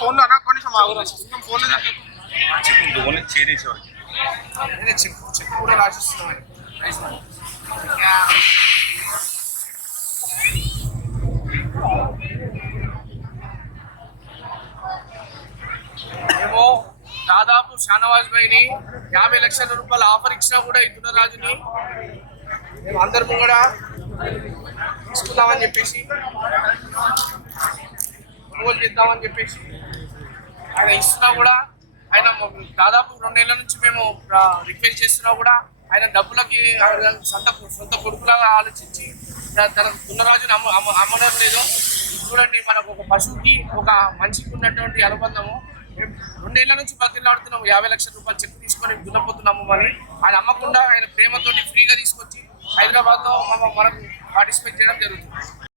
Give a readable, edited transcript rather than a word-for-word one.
ఫోన్లో అన్న కొంచెం ఫోన్లో చేరేసేవారు చెక్ కూడా రాసిస్తున్నాం. మేము దాదాపు షానవాజ్ భాయ్ని 50 లక్షల రూపాయల ఆఫర్ ఇచ్చినా కూడా ఈ దున్నరాజుని మేము అందరము కూడా తీసుకుందామని చెప్పేసి కొనుగోలు చేద్దామని చెప్పేసి ఆయన ఇస్తున్నా కూడా ఆయన దాదాపు 2 నెలల నుంచి మేము రిక్వెస్ట్ చేస్తున్నా కూడా ఆయన డబ్బులకి సొంత కొడుకులాగా ఆలోచించి తన దున్నరాజుని అమ్మడం లేదు. చూడండి, మనకు ఒక పశువుకి ఒక మనిషికి ఉన్నటువంటి అనుబంధము. మేము 2 నెలల నుంచి బతిలాడుతున్నాము 50 లక్షల రూపాయలు చెక్ తీసుకొని దున్నపోతున్నాము అని. ఆయన అమ్మకుండా ఆయన ప్రేమతోటి ఫ్రీగా తీసుకొచ్చి హైదరాబాద్లో మనకు పార్టిసిపేట్ చేయడం జరుగుతుంది.